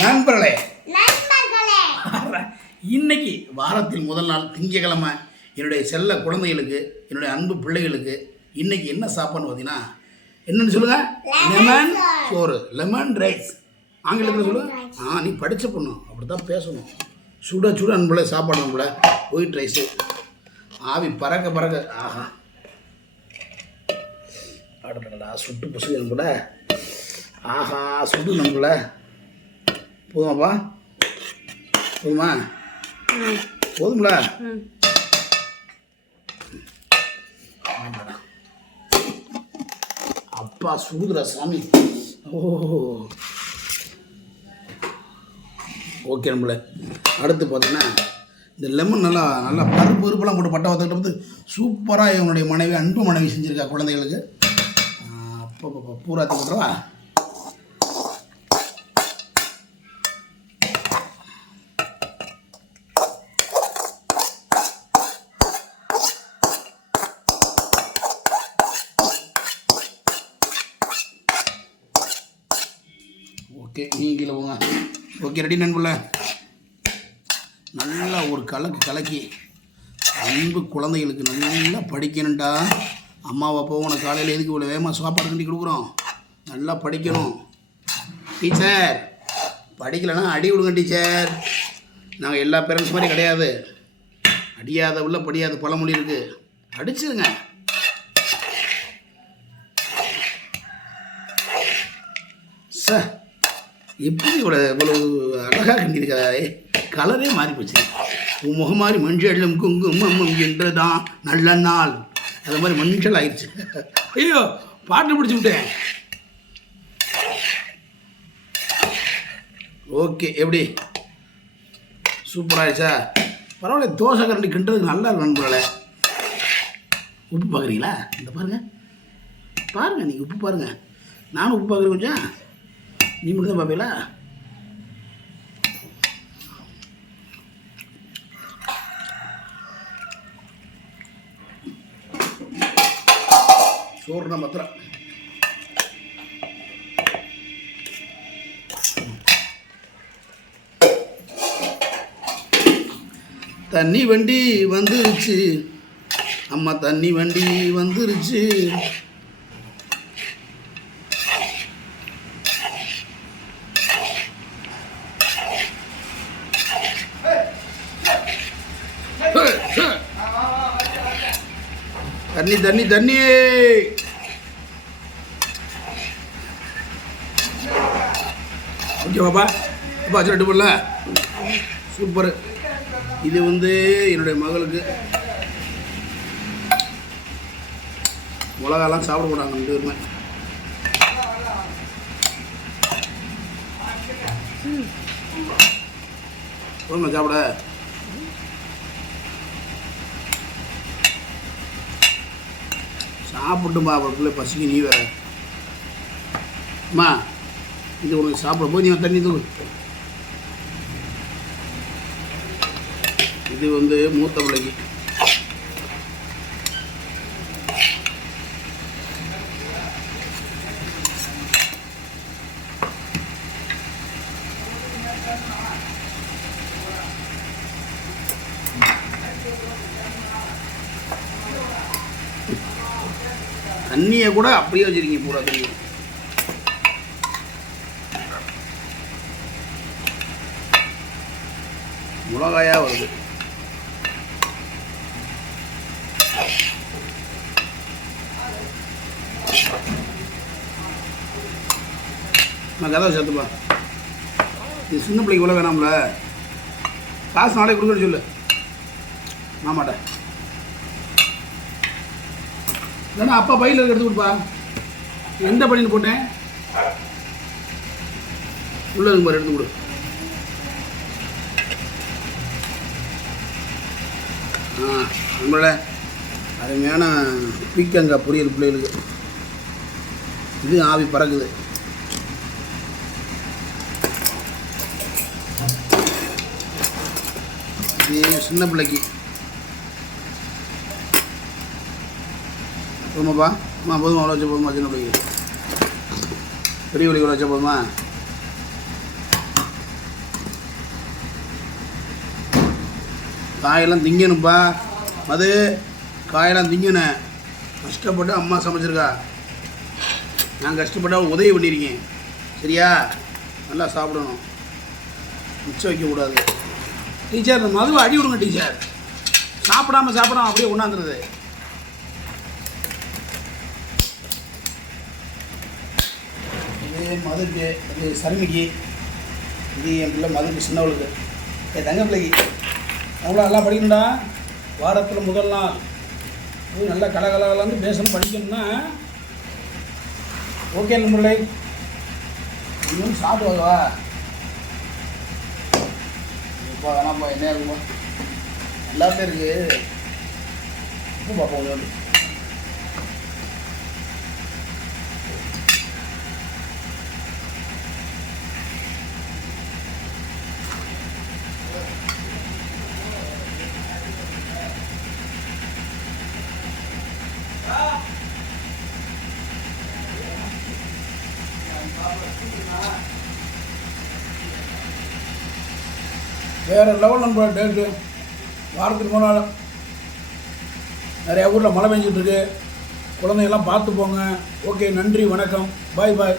நண்பர்களே இன்னைக்கு வாரத்தில் முதல் நாள் திங்கக்கிழமை என்னுடைய செல்ல குழந்தைகளுக்கு என்னுடைய அன்பு பிள்ளைகளுக்கு இன்னைக்கு என்ன சாப்பாடுன்னு பார்த்தீங்கன்னா என்னன்னு சொல்லுங்க, லெமன் சோறு, லெமன் ரைஸ். ஆங்கிலத்தில் சொல்லுங்க. நீ படித்த பொண்ணு அப்படி தான் பேசணும். சுட சுட அன்புல சாப்பாடு அன்புல ஒயிட் ரைஸு ஆவி பறக்க பறக்க. ஆஹா ஆடா சுட்டு புசுக்கு அன்புல. ஆஹா சுடு நண்புல. போதுமாப்பா? போதுமா? போதும்ல? அப்பா சுடுதுரா சாமி. ஓ ஓகே நம்பள. அடுத்து பார்த்தீங்கன்னா இந்த லெமன் நல்லா நல்லா பருப்பு பருப்பெல்லாம் போட்டு பட்டை வத்துக்கிட்ட வந்து சூப்பராக என்னுடைய மனைவி அன்பு மனைவி செஞ்சுருக்கா குழந்தைகளுக்கு. அப்போ பூராத்தி போட்டுருவா. ஓகே நீங்கள போங்க. ஓகே ரெடி நண்புல. நல்லா ஒரு கலக்கி அன்பு குழந்தைகளுக்கு நல்லா படிக்கணும்டா. அம்மாவை அப்போ உனக்கு காலையில் எதுக்கு இவ்வளோ வேகமாக சாப்பாடு கட்டி கொடுக்குறோம்? நல்லா படிக்கணும் டீச்சர். படிக்கலைன்னா அடி விடுங்க டீச்சர். நாங்கள் எல்லா பேரண்ட்ஸ் மாதிரி கிடையாது. அடியாத உள்ள படியாத பழமொழி இருக்குது. அடிச்சிருங்க. சார் எப்படி இவ்வளோ அழகாக கண்டிருக்காதே. கலரே மாறி போச்சு. உன் முகம் மாதிரி மஞ்சளும் குங்குமம் என்றுதான் நல்ல நாள். அது மாதிரி மஞ்சள் ஆயிடுச்சு. ஐயோ பாட்டு பிடிச்சி விட்டேன். ஓகே எப்படி சூப்பராகிடுச்சா? பரவாயில்ல. தோசை கரண்டி கிண்டுறதுக்கு நல்லா இருக்கு நண்பர்களே. உப்பு பார்க்குறீங்களா? இந்த பாருங்கள் நீங்கள் உப்பு பாருங்கள். நானும் உப்பு பார்க்குறேன். கொஞ்சம் நீ மட்டும் தான் பார்ப்பீங்களா? சோறுனா மாத்திரம் தண்ணி வண்டி வந்துருச்சு. அம்மா தண்ணி வண்டி வந்துருச்சு. தண்ணி தண்ணி தண்ணி. ஓகே பாப்பா. அப்பா ரெண்டு போடல. சூப்பர். இது என்னுடைய மகளுக்கு மிளகாலாம் சாப்பிட போடாங்க. 2 பேருமே போதுமா சாப்பிட? சாப்பிட்டுமா பிள்ளை பசிக்கு. நீ வேற அம்மா இது உனக்கு சாப்பிட போய் நீ தண்ணி தூக்கு. இது மூத்த பிள்ளைக்கு. தண்ணியை கூட அப்படியே வச்சிருக்கீங்க பூரா தண்ணி. மிளகாயா வருது. நான் கதை சேர்த்துப்பா. இது சின்ன பிள்ளைக்கு இவ்வளோ வேணாம்ல. காசு நாளைக்கு கொடுக்கணும்னு சொல்லு. நான் மாட்டேன். இல்லைன்னா அப்பா பையில் எடுத்து கொடுப்பா. எந்த பணின்னு போட்டேன் உள்ளதுங்க பாரு. எடுத்து கொடு. நம்மள அருமையான பீக்கங்காய் பொரியல் பிள்ளைகளுக்கு. இது ஆவி பறக்குது. இது சின்ன பிள்ளைக்கு. போதுமாப்பா? போதுமா? அவ்வளோ வச்சா போதுமா? சின்ன பிள்ளைக்கு பெரிய வழி கூட வச்சா போதுமா? காயெல்லாம் திங்கணும்ப்பா. மது, காயெல்லாம் திங்கணும். கஷ்டப்பட்டு அம்மா சமைச்சிருக்கா. நான் கஷ்டப்பட்டு உதவி பண்ணியிருக்கேன். சரியா? நல்லா சாப்பிடணும், மிச்சம் வைக்கக்கூடாது. டீச்சர், மதுவை அடி விடுங்க டீச்சர். சாப்பிடாம அப்படியே கொண்டாந்துருது. இது மதுக்கு, இது சரணிக்கு, இது என் பிள்ளை மதுக்கு, சின்னவளுக்கு, என் தங்க பிள்ளைக்கு. அவ்வளோ நல்லா படிக்கணும்டா. வாரத்தில் முதல் நாள் இது நல்லா கலகலகலன்னு பேசணும், படிக்கணும்னா ஓகே நண்பர்களே. இன்னும் சாப்பிடுவாங்கவா? இப்போ வேணாம்ப்பா, என்ன இருக்குமா எல்லா பேருக்கு உப்பு பார்ப்போம். வேறு லெவல் நம்ம டேட்டு. வாரத்துக்கு 3 நாள் நிறையா ஊரில் மழை பெஞ்சிட்ருக்கு. குழந்தைங்கள்லாம் பார்த்து போங்க. ஓகே, நன்றி, வணக்கம், பாய் பாய்.